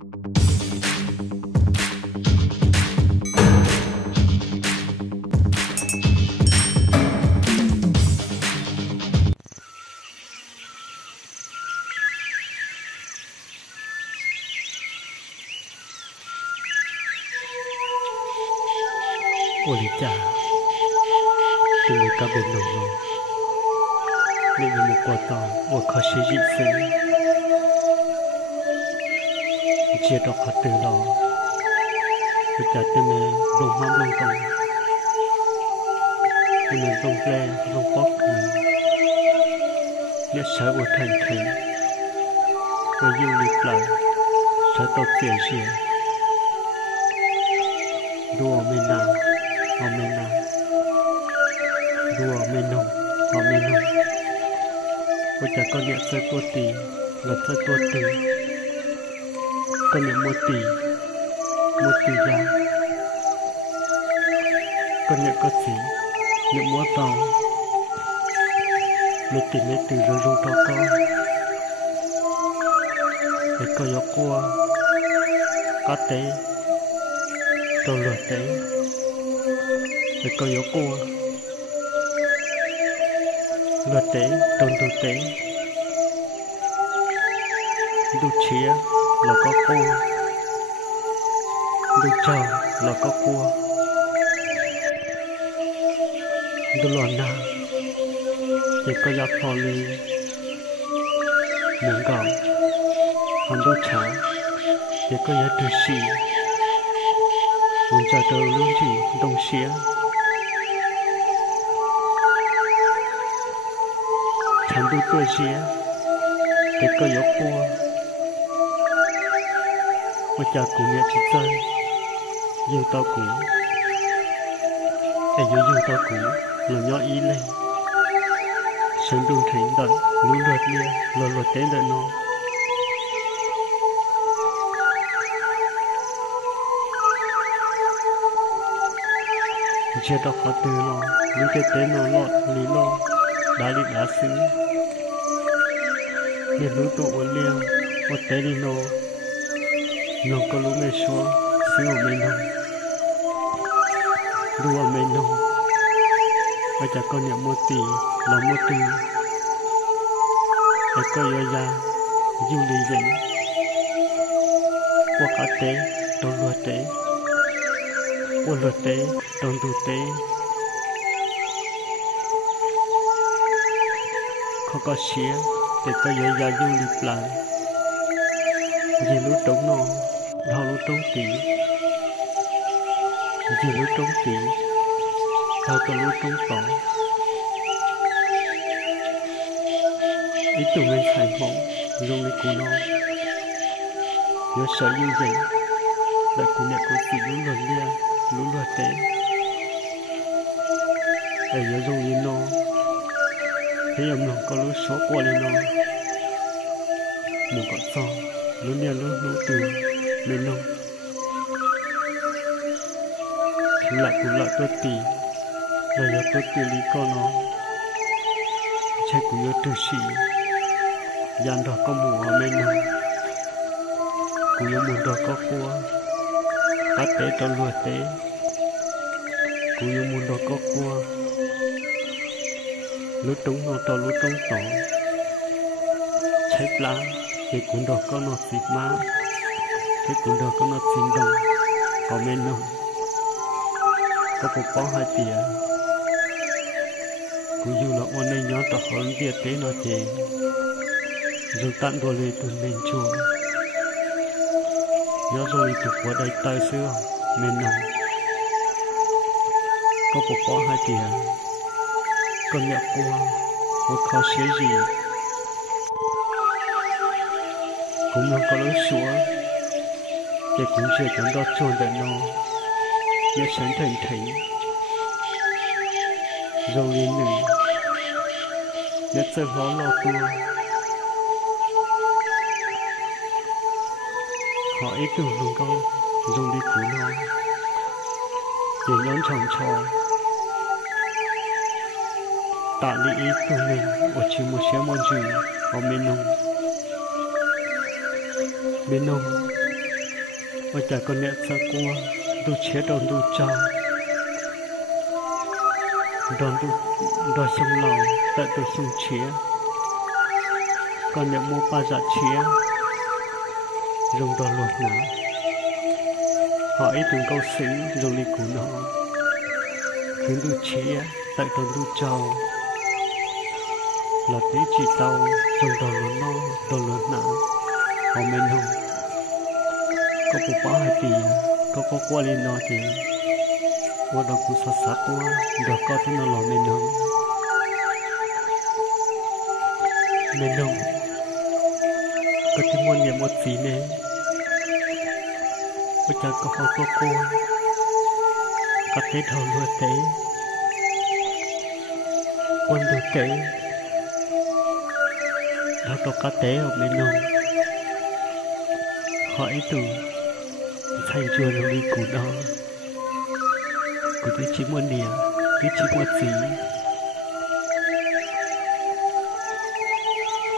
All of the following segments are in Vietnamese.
Ôi cha, từ người ca bồn nổ nổ, nên như một quả tàu, ôi khó xế dị xế. Chia đọc hạt từ đó, ôi cha tên này đồng hâm đồng tổng, tên này đồng ple, đồng bóc cười, nhất sở ôi thành thỉnh, ôi yêu lịp lại, sở tộc tiền xìa. Đùa mình nào, Amena, dua menung, amenung. Ojak kau lihat sekoti, lihat sekoti. Kau lihat moti, moti ya. Kau lihat kesi, lihat muatau. Meti rurung toko. Kau yakua, kate, tolate. Để coi yếu cô luật tế tôn tu tế đu chia là có cô đu chờ là có cua đu lòn na để coi giặc phò ly muốn gạo còn đu chả để coi giặc tu sĩ muốn trả tờ lương chỉ đồng xía thành đu tuổi xía để có yếu cua và cha cụ nhẹ chỉ chơi yêu tao cụ để yêu tao cụ là nhỏ ý lên sớm đun thành đợi lũ lượt lia lượt đến đợi nó chia đọc họ từ nó những cái tên nó lọt lý lo đã đi đá xứ để lũ tụ ở liêu ở tế đi nó có lũ mê xuống xứ ở mê nông đu ở mê nông và chả con nhận một tỷ là một tỷ để có yếu ra du lý dẫn qua cả tế trong luật tế qua luật tế trong tu tế không có xía để có dễ dàng du lịch lại về lúa trống nó đào lúa trống tỷ về lúa trống tỷ đào có lúa trống tỏ ít tụi mình thành mộng dùng lịch của nó nhớ sợ như vậy lại của mẹ của chị lúa lần lia lúa luật tế để nhớ dùng như nó thế em nó có lối số qua lên nó một con so lối nhà lối từ lên nông thì lại cũng lại tôi tì và giờ tôi tì lý con nó chạy cũng nhớ từ sĩ dàn đó có mùa ở bên nông cũng nhớ mùa đó có cua cá tế cho lùa tế cũng nhớ mùa đó có cua lúa trúng nó to lúa trúng tỏ cháy lá thì cũng đó có nó xịt má thế cũng đó có nó xin đồng có men nông có một bó hai tỉa cũng dù là ôn này nhớ tỏ hơn địa tế nó chế dù tặng đồ lì từ lên chùa nhớ rồi thuộc vào đây tay xưa men nông có một bó hai tỉa con mẹ qua một khó xế gì cũng nó có lối xuống để cũng chưa chẳng đó trôn đợi nó nhớ sáng thành thấy rồi lên nữ nhất sẽ gió lo tua họ ít tưởng hương câu dùng đi cứu nó để nhóm chồng trò tạ lý ý của mình ở chỉ một xé món gì ở bên nông ôi chả con nhẹ sao qua tu chế đòn tu trao đòn tu đòn sông lòng tại tu sông chế con nhẹ mua ba dạ chế dùng đòn luật nã hỏi từng câu sĩ dùng đi của nó khiến tu chế tại đòn tu trao là tí chỉ tàu dùng đòn luật nó đòn luật nã họ mình không có bộ bao hai tiền có qua lên nó thì qua đó cũng sát sát qua được có thứ nó làm nên không có tí muốn nhận một gì này bây giờ có họ có cô có tế thầu lúa tế quân đồ tế đó có cá tế ở bên không hỏi từ thành chùa nó đi cụ đó cụ tới chỉ muốn nè cái chỉ muốn gì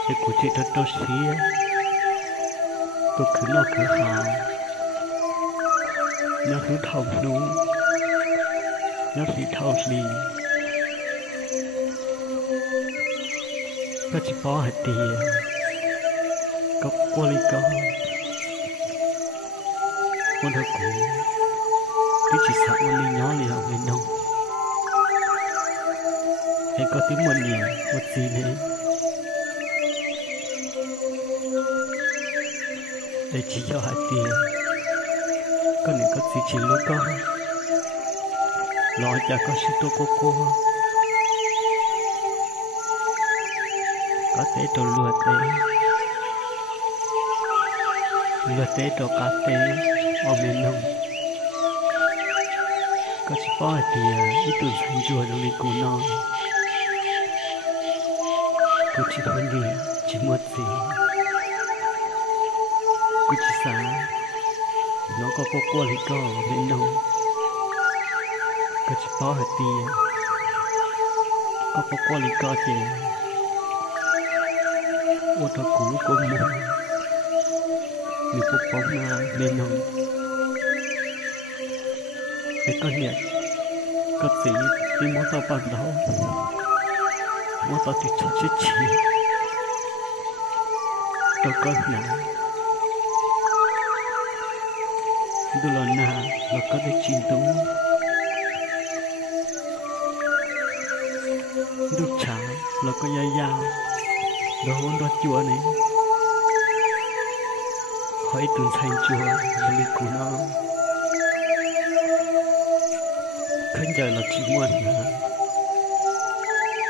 để cụ chỉ thật đâu xí cụ cứ nó cứ hào nó cứ thầu nú nó thì thầu lì có chỉ bỏ hạt tiền có qua đi có con thằng cụ cái chỉ sợ con đi nhỏ liền học bên nông hay có tiếng một nhiều một gì nữa để chỉ cho hạt tiền con này có gì chỉ lối con lo chả có sự tô cô có tế đồ lừa tế đồ cá tế ở miền Đông có chỉ có thì ít tuổi thành chùa đâu đi cụ nó cụ chỉ muốn gì chỉ muốn gì cụ chỉ sáng nó có qua lý có ở miền Đông có chỉ có thì có qua lý có thì ô tô cũ của mình mình cũng bóng lên nông để con nhẹ có gì đi muốn tao bằng đâu muốn tao thì cho chết chỉ đâu có nào đôi lần nào là có thể chín túng đôi trái là có dây dao đó hôn đó chùa này hỏi từng thành chùa là đi của nó khán giả là chỉ muốn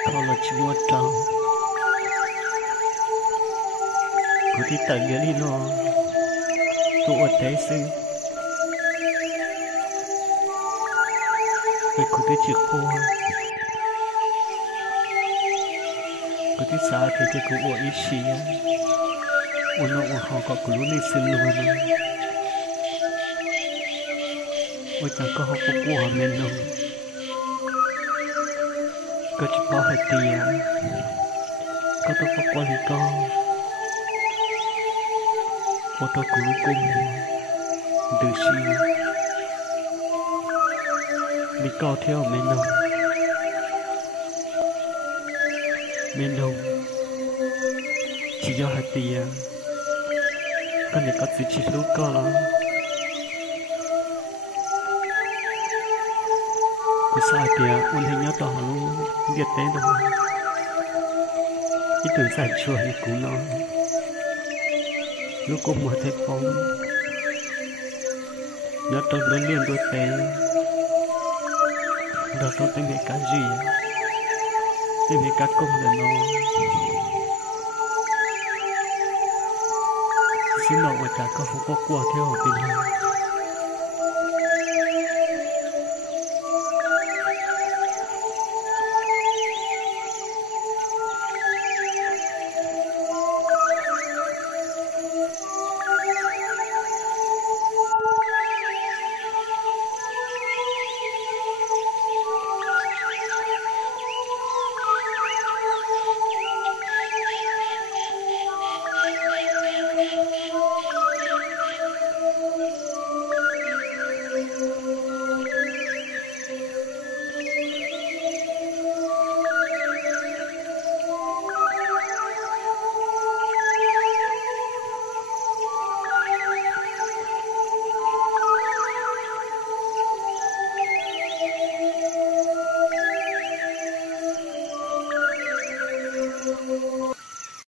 con là chỉ muốn trong cứ đi tận nghĩa đi nó tôi ở thế sư về cứ đi chịu cô cứ đi xa thì cái cô ở ý xí ôn nó họ có cứ luôn đi xin luôn ôi chẳng có họ có của mình đâu có chỉ có hai tiền có tôi có qua thì con ô tô cứ cùng từ xí đi co theo mình đâu chỉ do hai tiền con này có sự chỉ lúc có là cứ sai thì ôn hình nhớ tỏ luôn việt tế đâu ít tuổi giải chùa thì cũng nó lúc cũng mở thấy phóng nhớ tôi đến liền đôi tế đó tôi tên về cá gì tên về cá công để nó xin lỗi mà chả có qua theo ở bên này